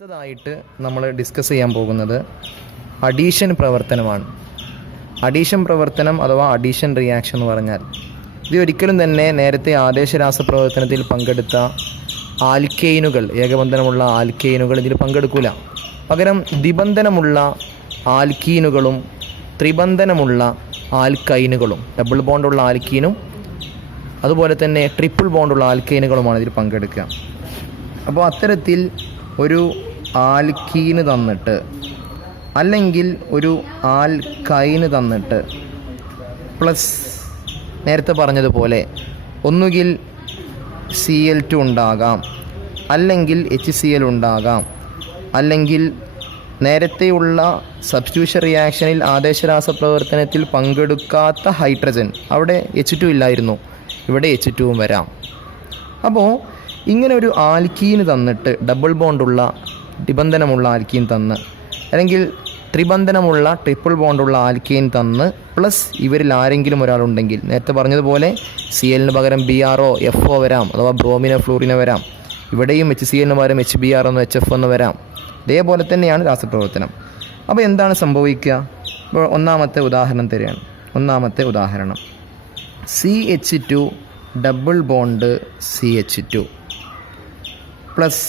അടുത്തതായിട്ട് നമ്മൾ ഡിസ്കസ് ചെയ്യാൻ പോകുന്നത് അഡീഷൻ പ്രവർത്തനമാണ്. അഡീഷൻ പ്രവർത്തനം അഥവാ അഡീഷൻ റിയാക്ഷൻ എന്ന് പറഞ്ഞാൽ ഇത് ഒരിക്കലും തന്നെ നേരത്തെ ആദേശരാസപ്രവർത്തനത്തിൽ പങ്കെടുത്ത ആൽക്കെയിനുകൾ, ഏകബന്ധനമുള്ള ആൽക്കെയിനുകൾ ഇതിൽ പങ്കെടുക്കില്ല. പകരം ദ്വിബന്ധനമുള്ള ആൽക്കീനുകളും ത്രിബന്ധനമുള്ള ആൽക്കൈനുകളും, ഡബിൾ ബോണ്ടുള്ള ആൽക്കീനും അതുപോലെ തന്നെ ട്രിപ്പിൾ ബോണ്ടുള്ള ആൽക്കൈനുകളുമാണ് ഇതിൽ പങ്കെടുക്കുക. അപ്പോൾ അത്തരത്തിൽ ഒരു ആൽക്കീന് തന്നിട്ട് അല്ലെങ്കിൽ ഒരു ആൽക്കൈന് തന്നിട്ട് പ്ലസ് നേരത്തെ പറഞ്ഞതുപോലെ ഒന്നുകിൽ Cl2 ഉണ്ടാകാം, അല്ലെങ്കിൽ HCl ഉണ്ടാകാം, അല്ലെങ്കിൽ നേരത്തെയുള്ള സബ്സ്റ്റിറ്റ്യൂഷൻ റിയാക്ഷനിൽ ആദേശരാസപ്രവർത്തനത്തിൽ പങ്കെടുക്കാത്ത ഹൈഡ്രജൻ, അവിടെ H2 ഇല്ലായിരുന്നു, ഇവിടെ H2 വരാം. അപ്പോൾ ഇങ്ങനെ ഒരു ആൽക്കീന് തന്നിട്ട് ഡബിൾ ബോണ്ടുള്ള ദ്വിബന്ധനമുള്ള ആൽക്കീൻ തന്ന്, അല്ലെങ്കിൽ ത്രിബന്ധനമുള്ള ട്രിപ്പിൾ ബോണ്ടുള്ള ആൽക്കീൻ തന്ന് പ്ലസ് ഇവരിൽ ആരെങ്കിലും ഒരാളുണ്ടെങ്കിൽ നേരത്തെ പറഞ്ഞതുപോലെ Clന് പകരം BRO FO വരാം, അഥവാ ബ്രോമിനോ ഫ്ലൂറിനോ വരാം. ഇവിടെയും HClന് പകരം HBr എന്നോ HF എന്ന് വരാം. ഇതേപോലെ തന്നെയാണ് രാസപ്രവർത്തനം. അപ്പോൾ എന്താണ് സംഭവിക്കുക? ഇപ്പോൾ ഒന്നാമത്തെ ഉദാഹരണം തരികയാണ്. ഒന്നാമത്തെ ഉദാഹരണം CH2 double bond CH2 plus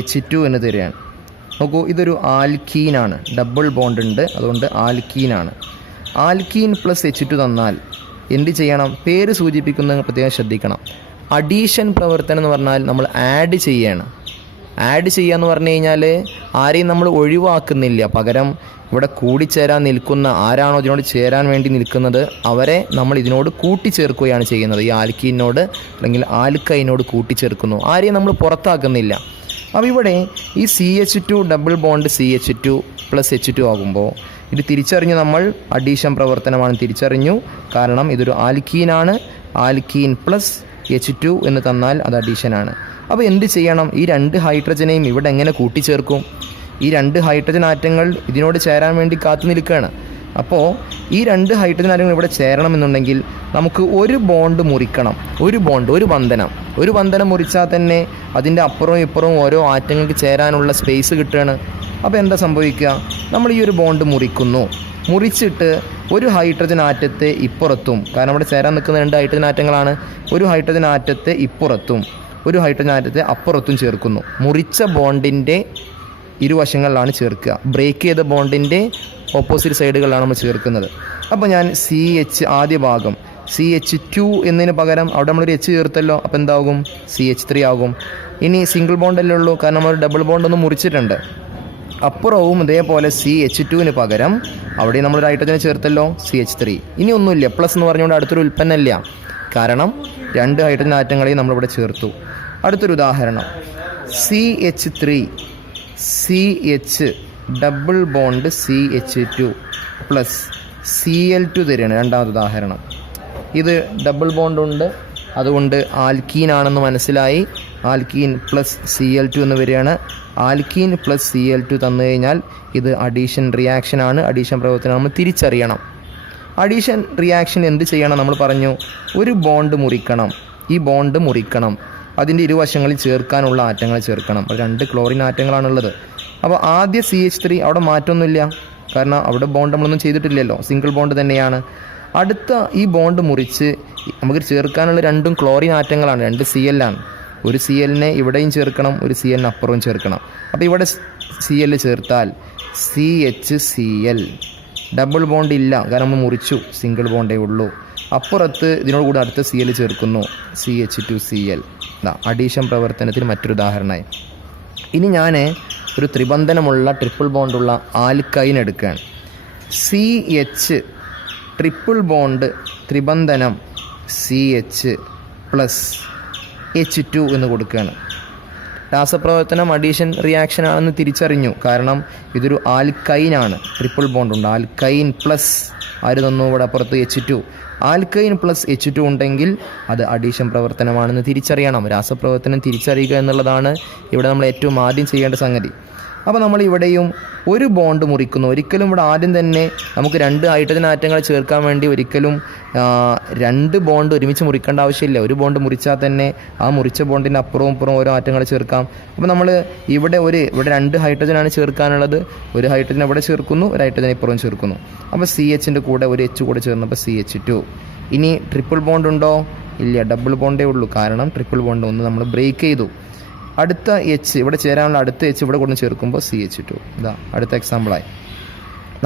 H2 എന്ന് തരികയാണ്. നോക്കൂ, ഇതൊരു ആൽക്കീനാണ്, ഡബിൾ ബോണ്ട് ഉണ്ട്, അതുകൊണ്ട് ആൽക്കീനാണ്. ആൽക്കീൻ പ്ലസ് H2 തന്നാൽ എന്ത് ചെയ്യണം? പേര് സൂചിപ്പിക്കുന്നത് പ്രത്യേകം ശ്രദ്ധിക്കണം. അഡീഷൻ പ്രവർത്തനം എന്ന് പറഞ്ഞാൽ നമ്മൾ ആഡ് ചെയ്യണം. ആഡ് ചെയ്യുക എന്ന് പറഞ്ഞു കഴിഞ്ഞാൽ ആരെയും നമ്മൾ ഒഴിവാക്കുന്നില്ല, പകരം ഇവിടെ കൂടിച്ചേരാൻ നിൽക്കുന്ന ആരാണോ ഇതിനോട് ചേരാൻ വേണ്ടി നിൽക്കുന്നത് അവരെ നമ്മൾ ഇതിനോട് കൂട്ടിച്ചേർക്കുകയാണ് ചെയ്യുന്നത്. ഈ ആൽക്കീനോട് അല്ലെങ്കിൽ ആൽക്കൈനോട് കൂട്ടിച്ചേർക്കുന്നു, ആരെയും നമ്മൾ പുറത്താക്കുന്നില്ല. അപ്പോൾ ഇവിടെ ഈ CH2 double bond CH2 plus H2 ആകുമ്പോൾ ഇത് തിരിച്ചറിഞ്ഞു, നമ്മൾ അഡീഷൻ പ്രവർത്തനമാണ് തിരിച്ചറിഞ്ഞു. കാരണം ഇതൊരു ആൽക്കീനാണ്, ആൽക്കീൻ പ്ലസ് H2 എന്ന് തന്നാൽ അത് അഡീഷനാണ്. അപ്പോൾ എന്ത് ചെയ്യണം? ഈ രണ്ട് ഹൈഡ്രജനെയും ഇവിടെ എങ്ങനെ കൂട്ടിച്ചേർക്കും? ഈ രണ്ട് ഹൈഡ്രജൻ ആറ്റങ്ങൾ ഇതിനോട് ചേരാൻ വേണ്ടി കാത്തു നിൽക്കുകയാണ്. അപ്പോൾ ഈ രണ്ട് ഹൈഡ്രജൻ ആറ്റങ്ങൾ ഇവിടെ ചേരണമെന്നുണ്ടെങ്കിൽ നമുക്ക് ഒരു ബോണ്ട് മുറിക്കണം. ഒരു ബന്ധനം മുറിച്ചാൽ തന്നെ അതിൻ്റെ അപ്പുറവും ഇപ്പുറവും ഓരോ ആറ്റങ്ങൾക്ക് ചേരാനുള്ള സ്പേസ് കിട്ടുകയാണ്. അപ്പോൾ എന്താ സംഭവിക്കുക? നമ്മൾ ഈ ഒരു ബോണ്ട് മുറിച്ചിട്ട് ഒരു ഹൈഡ്രജൻ ആറ്റത്തെ ഇപ്പുറത്തും, കാരണം ഇവിടെ ചേരാൻ നിൽക്കുന്ന രണ്ട് ഹൈഡ്രജൻ ആറ്റങ്ങളാണ്, ഒരു ഹൈഡ്രജൻ ആറ്റത്തെ ഇപ്പുറത്തും ഒരു ഹൈഡ്രജൻ ആറ്റത്തെ അപ്പുറത്തും ചേർക്കുന്നു. മുറിച്ച ബോണ്ടിൻ്റെ ഇരുവശങ്ങളിലാണ് ചേർക്കുക. ബ്രേക്ക് ചെയ്ത ബോണ്ടിൻ്റെ ഓപ്പോസിറ്റ് സൈഡുകളിലാണ് നമ്മൾ ചേർക്കുന്നത്. അപ്പോൾ ഞാൻ ആദ്യ ഭാഗം CH2 എന്നതിന് പകരം അവിടെ നമ്മളൊരു H ചേർത്തല്ലോ, അപ്പോൾ എന്താകും? CH3 ആകും. ഇനി സിംഗിൾ ബോണ്ടല്ലേ ഉള്ളൂ, കാരണം നമ്മൾ ഡബിൾ ബോണ്ടൊന്നും മുറിച്ചിട്ടുണ്ട്. അപ്പുറവും ഇതേപോലെ CH2ന് പകരം അവിടെ നമ്മളൊരു ഹൈഡ്രജനെ ചേർത്തല്ലോ, CH3. ഇനി ഒന്നുമില്ല, പ്ലസ് എന്ന് പറഞ്ഞുകൊണ്ട് അടുത്തൊരു ഉൽപ്പന്നമില്ല, കാരണം രണ്ട് ഹൈഡ്രജൻ ആറ്റങ്ങളെയും നമ്മളിവിടെ ചേർത്തു. അടുത്തൊരു ഉദാഹരണം CH3 CH double bond CH2 plus Cl2 തരികയാണ്. രണ്ടാമത്തെ ഉദാഹരണം. ഇത് ഡബിൾ ബോണ്ടുണ്ട്, അതുകൊണ്ട് ആൽക്കീനാണെന്ന് മനസ്സിലായി. ആൽക്കീൻ പ്ലസ് Cl2 എന്ന് വരികയാണ്. ആൽക്കീൻ പ്ലസ് Cl2 തന്നു കഴിഞ്ഞാൽ ഇത് അഡീഷൻ റിയാക്ഷനാണ്, അഡീഷൻ പ്രവർത്തനം നമ്മൾ തിരിച്ചറിയണം. അഡീഷൻ റിയാക്ഷൻ എന്ത് ചെയ്യണം? നമ്മൾ പറഞ്ഞു, ഒരു ബോണ്ട് മുറിക്കണം. ഈ ബോണ്ട് മുറിക്കണം, അതിൻ്റെ ഇരുവശങ്ങളിൽ ചേർക്കാനുള്ള ആറ്റങ്ങൾ ചേർക്കണം. രണ്ട് ക്ലോറിൻ ആറ്റങ്ങളാണുള്ളത്. അപ്പോൾ ആദ്യ CH3 അവിടെ മാറ്റമൊന്നുമില്ല, കാരണം അവിടെ ബോണ്ട് നമ്മളൊന്നും ചെയ്തിട്ടില്ലല്ലോ, സിംഗിൾ ബോണ്ട് തന്നെയാണ്. അടുത്ത ഈ ബോണ്ട് മുറിച്ച് നമുക്ക് ചേർക്കാനുള്ള രണ്ടും ക്ലോറിൻ ആറ്റങ്ങളാണ്, രണ്ട് Cl ആണ്. ഒരു Clനെ ഇവിടെയും ചേർക്കണം, ഒരു Clന് അപ്പുറവും ചേർക്കണം. അപ്പോൾ ഇവിടെ Cl ചേർത്താൽ CHCl, ഡബിൾ ബോണ്ട് ഇല്ല, കാരണം നമ്മൾ മുറിച്ചു, സിംഗിൾ ബോണ്ടേ ഉള്ളൂ. അപ്പുറത്ത് ഇതിനോട് കൂടെ അടുത്ത Cl ചേർക്കുന്നു, CH2Cl. അഡീഷൻ പ്രവർത്തനത്തിന് മറ്റൊരു ഉദാഹരണമായി. ഇനി ഞാൻ ഒരു ത്രിബന്ധനമുള്ള ട്രിപ്പിൾ ബോണ്ടുള്ള ആൽക്കൈൻ എടുക്കുകയാണ്. CH ട്രിപ്പിൾ ബോണ്ട് ത്രിബന്ധനം CH പ്ലസ് H2 എന്ന് കൊടുക്കുകയാണ്. രാസപ്രവർത്തനം അഡീഷൻ റിയാക്ഷൻ ആണെന്ന് തിരിച്ചറിഞ്ഞു, കാരണം ഇതൊരു ആൽക്കൈനാണ്, ട്രിപ്പിൾ ബോണ്ടുണ്ട്. ആൽക്കൈൻ പ്ലസ് ആര് തന്നു? ഇവിടെ അപ്പുറത്ത് H2. ആൽക്കൈൻ പ്ലസ് H2 ഉണ്ടെങ്കിൽ അത് അഡീഷൻ പ്രവർത്തനമാണെന്ന് തിരിച്ചറിയണം. രാസപ്രവർത്തനം തിരിച്ചറിയുക എന്നുള്ളതാണ് ഇവിടെ നമ്മൾ ഏറ്റവും ആദ്യം ചെയ്യേണ്ട സംഗതി. അപ്പോൾ നമ്മൾ ഇവിടെയും ഒരു ബോണ്ട് മുറിക്കുന്നു. ഒരിക്കലും ഇവിടെ ആദ്യം തന്നെ നമുക്ക് 2 ഹൈഡ്രജൻ ആറ്റങ്ങൾ ചേർക്കാൻ വേണ്ടി ഒരിക്കലും 2 ബോണ്ട് ഒരുമിച്ച് മുറിക്കേണ്ട ആവശ്യമില്ല. ഒരു ബോണ്ട് മുറിച്ചാൽ തന്നെ ആ മുറിച്ച ബോണ്ടിൻ്റെ അപ്പുറവും ഇപ്പുറവും ഓരോ ആറ്റങ്ങൾ ചേർക്കാം. അപ്പോൾ നമ്മൾ ഇവിടെ 2 ഹൈഡ്രജനാണ് ചേർക്കാനുള്ളത്. ഒരു ഹൈഡ്രജൻ ഇവിടെ ചേർക്കുന്നു, ഒരു ഹൈഡ്രജൻ ഇപ്പുറവും ചേർക്കുന്നു. അപ്പോൾ CHൻ്റെ കൂടെ ഒരു H കൂടെ ചേർന്നപ്പോൾ CH2. ഇനി ട്രിപ്പിൾ ബോണ്ട് ഉണ്ടോ? ഇല്ല, ഡബിൾ ബോണ്ടേ ഉള്ളൂ. കാരണം ട്രിപ്പിൾ ബോണ്ട് ഒന്ന് നമ്മൾ ബ്രേക്ക് ചെയ്തു. അടുത്ത H ഇവിടെ ചേരാനുള്ള അടുത്ത H ഇവിടെ കൊണ്ട് ചേർക്കുമ്പോൾ CH2. ഇതാ അടുത്ത എക്സാമ്പിളായി.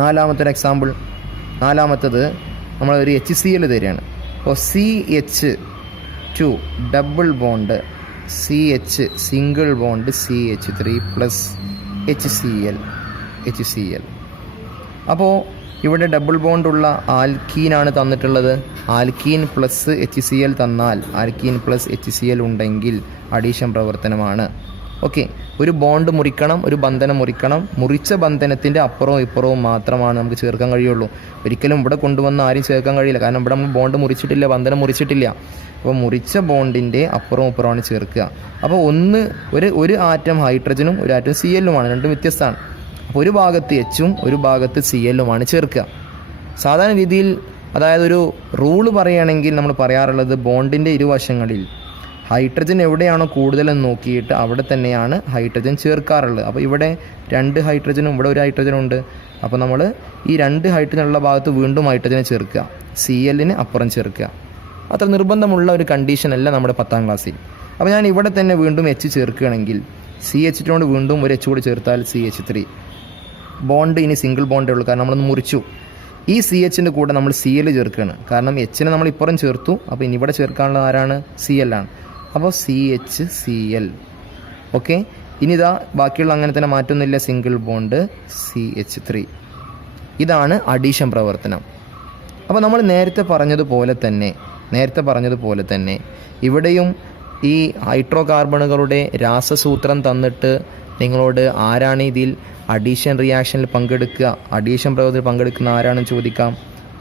നാലാമത്തെ എക്സാമ്പിൾ. നാലാമത്തത് നമ്മൾ ഒരു HCl തരികയാണ്. അപ്പോൾ CH2 double bond CH single bond CH3 plus HCl. അപ്പോൾ ഇവിടെ ഡബിൾ ബോണ്ടുള്ള ആൽക്കീനാണ് തന്നിട്ടുള്ളത്. ആൽക്കീൻ പ്ലസ് HCl തന്നാൽ, ആൽക്കീൻ പ്ലസ് HCl ഉണ്ടെങ്കിൽ അഡീഷൻ പ്രവർത്തനമാണ്. ഓക്കെ, ഒരു ബോണ്ട് മുറിക്കണം, ഒരു ബന്ധനം മുറിക്കണം. മുറിച്ച ബന്ധനത്തിൻ്റെ അപ്പുറവും ഇപ്പുറവും മാത്രമാണ് നമുക്ക് ചേർക്കാൻ കഴിയുള്ളൂ. ഒരിക്കലും ഇവിടെ കൊണ്ടുവന്ന് ആരും ചേർക്കാൻ കഴിയില്ല. കാരണം ഇവിടെ നമ്മൾ ബോണ്ട് മുറിച്ചിട്ടില്ല, ബന്ധനം മുറിച്ചിട്ടില്ല. അപ്പോൾ മുറിച്ച ബോണ്ടിൻ്റെ അപ്പുറവും ഇപ്പുറമാണ് ചേർക്കുക. അപ്പോൾ ഒരു ആറ്റം ഹൈഡ്രജനും ഒരു ആറ്റം CLുമാണ്, രണ്ടും വ്യത്യസ്തമാണ്. അപ്പോൾ ഒരു ഭാഗത്ത് Hഉം ഒരു ഭാഗത്ത് CLുമാണ് ചേർക്കുക. സാധാരണ രീതിയിൽ, അതായത് ഒരു റൂള് പറയുകയാണെങ്കിൽ നമ്മൾ പറയാറുള്ളത് ബോണ്ടിൻ്റെ ഇരുവശങ്ങളിൽ ഹൈഡ്രജൻ എവിടെയാണോ കൂടുതലെന്ന് നോക്കിയിട്ട് അവിടെ തന്നെയാണ് ഹൈഡ്രജൻ ചേർക്കാറുള്ളത്. അപ്പോൾ ഇവിടെ 2 ഹൈഡ്രജനും ഇവിടെ ഒരു ഹൈഡ്രജനും ഉണ്ട്. അപ്പോൾ നമ്മൾ ഈ 2 ഹൈഡ്രജനുള്ള ഭാഗത്ത് വീണ്ടും ഹൈഡ്രജനെ ചേർക്കുക, CLന് അപ്പുറം ചേർക്കുക. അത്ര നിർബന്ധമുള്ള ഒരു കണ്ടീഷനല്ല നമ്മുടെ 10ാം ക്ലാസ്സിൽ. അപ്പോൾ ഞാൻ ഇവിടെ തന്നെ വീണ്ടും H ചേർക്കുകയാണെങ്കിൽ CH2 വീണ്ടും ഒരു H കൂടി ചേർത്താൽ CH3. ബോണ്ട് ഇനി സിംഗിൾ ബോണ്ടേ ഉള്ളൂ, കാരണം നമ്മളൊന്ന് മുറിച്ചു. ഈ CHൻ്റെ കൂടെ നമ്മൾ CL ചേർക്കുകയാണ്. കാരണം Hനെ നമ്മൾ ഇപ്പുറം ചേർത്തു. അപ്പോൾ ഇനി ഇവിടെ ചേർക്കാനുള്ള ആരാണ്? CL ആണ്. അപ്പോൾ CHCl. ഓക്കെ, ഇനി ഇതാ ബാക്കിയുള്ള അങ്ങനെ തന്നെ മാറ്റൊന്നുമില്ല, സിംഗിൾ ബോണ്ട് CH3. ഇതാണ് അഡീഷൻ പ്രവർത്തനം. അപ്പോൾ നമ്മൾ നേരത്തെ പറഞ്ഞതുപോലെ തന്നെ ഇവിടെയും ഈ ഹൈഡ്രോ കാർബണുകളുടെ രാസസൂത്രം തന്നിട്ട് നിങ്ങളോട് ആരാണ് ഇതിൽ അഡീഷൻ റിയാക്ഷനിൽ പങ്കെടുക്കുക, അഡീഷൻ പ്രവർത്തനത്തിൽ പങ്കെടുക്കുന്ന ആരാണെന്ന് ചോദിക്കാം.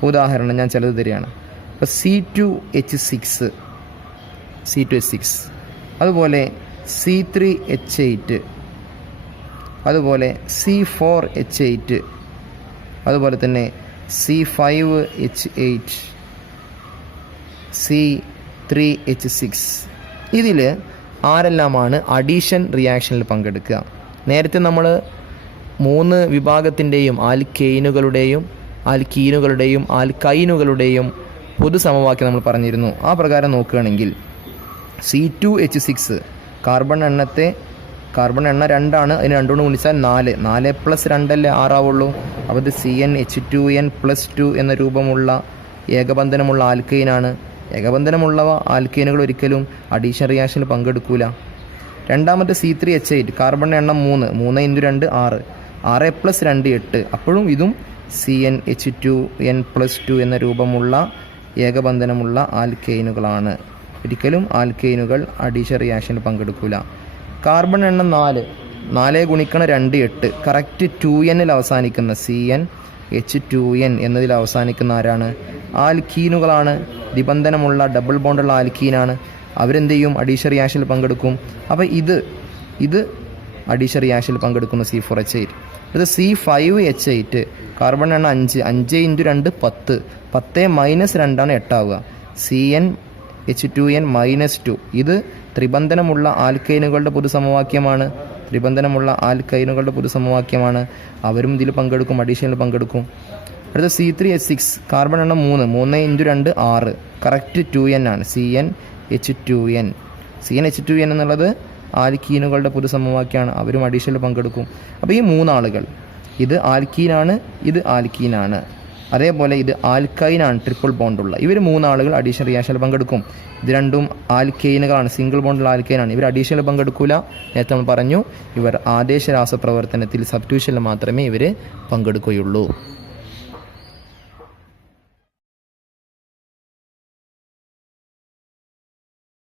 ഉദാഹരണം ഞാൻ ചിലത് തരികയാണ്. അപ്പോൾ C2H6, അതുപോലെ C3H8, അതുപോലെ C4H8, അതുപോലെ തന്നെ C5H8, C3H6. ഇതിൽ ആരെല്ലാമാണ് അഡീഷൻ റിയാക്ഷനിൽ പങ്കെടുക്കുക? നേരത്തെ നമ്മൾ 3 വിഭാഗത്തിൻ്റെയും ആൽക്കീനുകളുടെയും ആൽക്കൈനുകളുടെയും പൊതുസമവാക്യം നമ്മൾ പറഞ്ഞിരുന്നു. ആ പ്രകാരം നോക്കുകയാണെങ്കിൽ C2H6 കാർബൺ എണ്ണ 2ആണ്, അതിന് 2 കൊണ്ട് ഗുണിച്ചാൽ 4 പ്ലസ് 2 അല്ലേ 6 ആവുള്ളൂ. അപ്പോൾ ഇത് CnH2n+2 എന്ന രൂപമുള്ള ഏകബന്ധനമുള്ള ആൽക്കൈനാണ്. ഏകബന്ധനമുള്ളവ ആൽക്കൈനുകൾ ഒരിക്കലും അഡീഷൻ റിയാക്ഷനിൽ പങ്കെടുക്കൂല. രണ്ടാമത്തെ C3H8 കാർബൺ എണ്ണം 3 × 2 6 + 2 8. അപ്പോഴും ഇതും CnH2n+2 എന്ന രൂപമുള്ള ഏകബന്ധനമുള്ള ആൽക്കൈനുകളാണ്. ഒരിക്കലും ആൽക്കൈനുകൾ അഡീഷൻ റിയാക്ഷനിൽ പങ്കെടുക്കൂല. കാർബൺ എണ്ണം 4 × 2 8. കറക്റ്റ് 2n അവസാനിക്കുന്ന CnH2n എന്നതിൽ അവസാനിക്കുന്ന ആരാണ്? ആൽക്കീനുകളാണ്. നിബന്ധനമുള്ള ഡബിൾ ബോണ്ടുള്ള ആൽക്കീനാണ്. അവരെന്ത് ചെയ്യും? അഡീഷൻ റിയാക്ഷനിൽ പങ്കെടുക്കും. അപ്പോൾ ഇത് അഡീഷൻ റിയാക്ഷനിൽ പങ്കെടുക്കുന്ന C4H8. ഇത് C5H8 കാർബൺ എണ്ണം 5 × 2 10 10 - 2 ആണ് 8 ആവുക. CnH2n-2. ഇത് ത്രിബന്ധനമുള്ള ആൽക്കൈനുകളുടെ പൊതുസമവാക്യമാണ്. അവരും ഇതിൽ പങ്കെടുക്കും, അഡീഷനിൽ പങ്കെടുക്കും. അടുത്ത C3H6 കാർബൺ എണ്ണം 3 × 2 6. കറക്റ്റ് 2n ആണ്. CnH2n എന്നുള്ളത് ആൽക്കീനുകളുടെ പൊതുസമവാക്യമാണ്. അവരും അഡീഷനിൽ പങ്കെടുക്കും. അപ്പോൾ ഈ 3 ആളുകൾ, ഇത് ആൽക്കീനാണ്, ഇത് ആൽക്കീനാണ്, അതേപോലെ ഇത് ആൽക്കൈനാണ്, ട്രിപ്പിൾ ബോണ്ടുള്ള. ഇവർ 3 ആളുകൾ അഡീഷൻ റിയാക്ഷനിൽ പങ്കെടുക്കും. ഇത് രണ്ടും ആൽക്കൈനുകളാണ്, സിംഗിൾ ബോണ്ടുള്ള ആൽക്കൈനാണ്. ഇവർ അഡീഷനിൽ പങ്കെടുക്കില്ല. നേരത്തെ നമ്മൾ പറഞ്ഞു, ഇവർ ആദേശ രാസപ്രവർത്തനത്തിൽ സബ്സ്റ്റിറ്റ്യൂഷനിൽ മാത്രമേ ഇവർ പങ്കെടുക്കുകയുള്ളൂ.